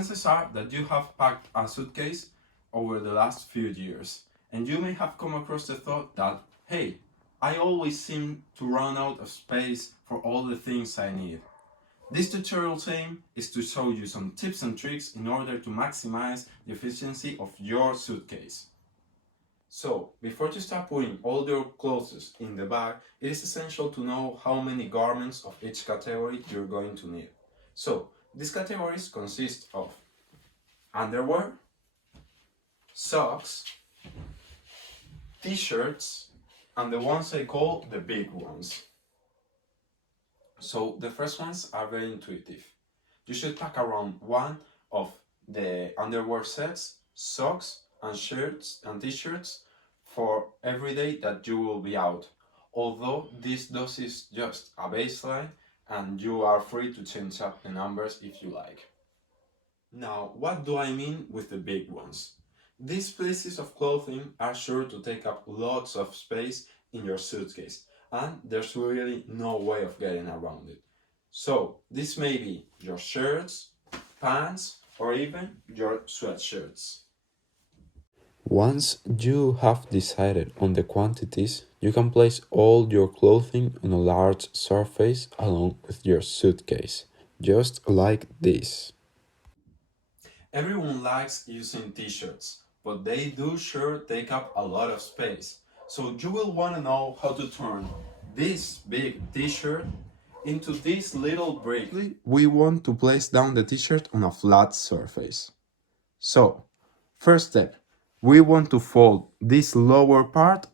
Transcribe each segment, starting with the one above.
chances are that you have packed a suitcase over the last few years, and you may have come across the thought that, hey, I always seem to run out of space for all the things I need. This tutorial's aim is to show you some tips and tricks in order to maximize the efficiency of your suitcase. So, before you start putting all your clothes in the bag, it is essential to know how many garments of each category you're going to need. So, these categories consist of underwear, socks, t-shirts, and the ones I call the big ones. So the first ones are very intuitive. You should pack around one of the underwear sets, socks, and shirts and t-shirts for every day that you will be out. Although this dose is just a baseline and you are free to change up the numbers if you like. Now, what do I mean with the big ones? These pieces of clothing are sure to take up lots of space in your suitcase, and there's really no way of getting around it. So, this may be your shirts, pants, or even your sweatshirts. Once you have decided on the quantities, you can place all your clothing on a large surface along with your suitcase, just like this. Everyone likes using t-shirts, but they do sure take up a lot of space. So you will want to know how to turn this big t-shirt into this little brick. We want to place down the t-shirt on a flat surface. So, first step, we want to fold this lower part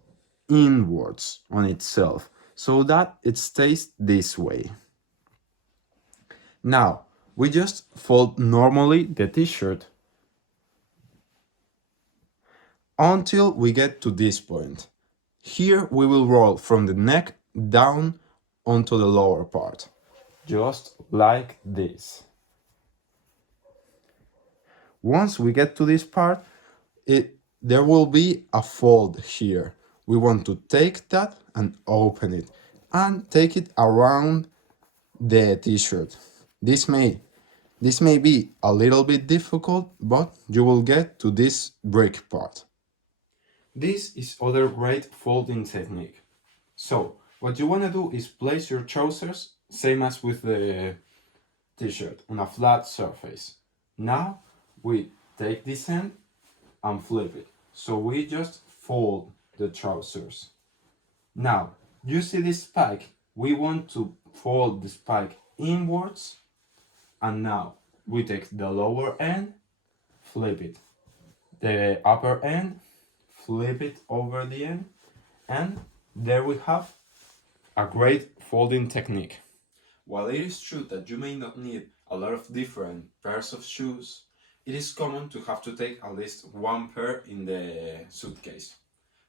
inwards on itself so that it stays this way. Now, we just fold normally the t-shirt until we get to this point. Here we will roll from the neck down onto the lower part, just like this. Once we get to this part, there will be a fold here. We want to take that and open it and take it around the t-shirt. This may be a little bit difficult, but you will get to this brick part. This is other great folding technique. So, what you want to do is place your trousers, same as with the t-shirt, on a flat surface. Now, we take this end and flip it. So we just fold the trousers. Now, you see this spike? We want to fold the spike inwards, and now we take the lower end, flip it. The upper end, flip it over the end, and there we have a great folding technique. While it is true that you may not need a lot of different pairs of shoes, it is common to have to take at least one pair in the suitcase.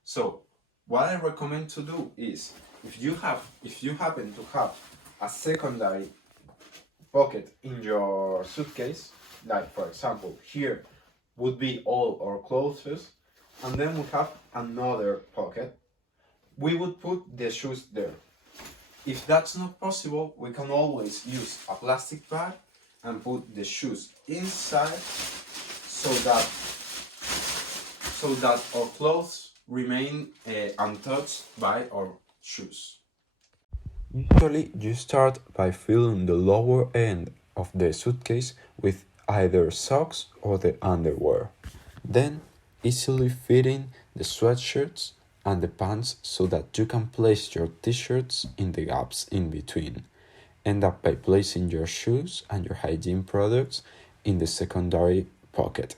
So, what I recommend to do is, if you happen to have a secondary pocket in your suitcase, like for example here would be all our clothes, and then we have another pocket, we would put the shoes there. If that's not possible, we can always use a plastic bag and put the shoes inside so that our clothes remain untouched by our shoes. Usually, you start by filling the lower end of the suitcase with either socks or the underwear. Then, easily fitting the sweatshirts and the pants so that you can place your t-shirts in the gaps in between. End up by placing your shoes and your hygiene products in the secondary pocket.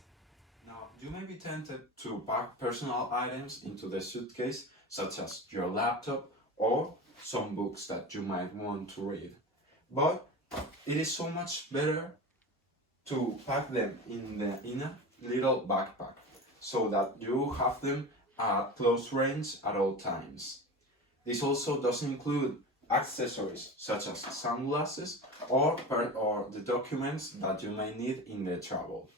Now, you may be tempted to pack personal items into the suitcase, such as your laptop or some books that you might want to read. But it is so much better to pack them in a little backpack so that you have them at close range at all times. This also does include accessories such as sunglasses or the documents that you may need in the travel.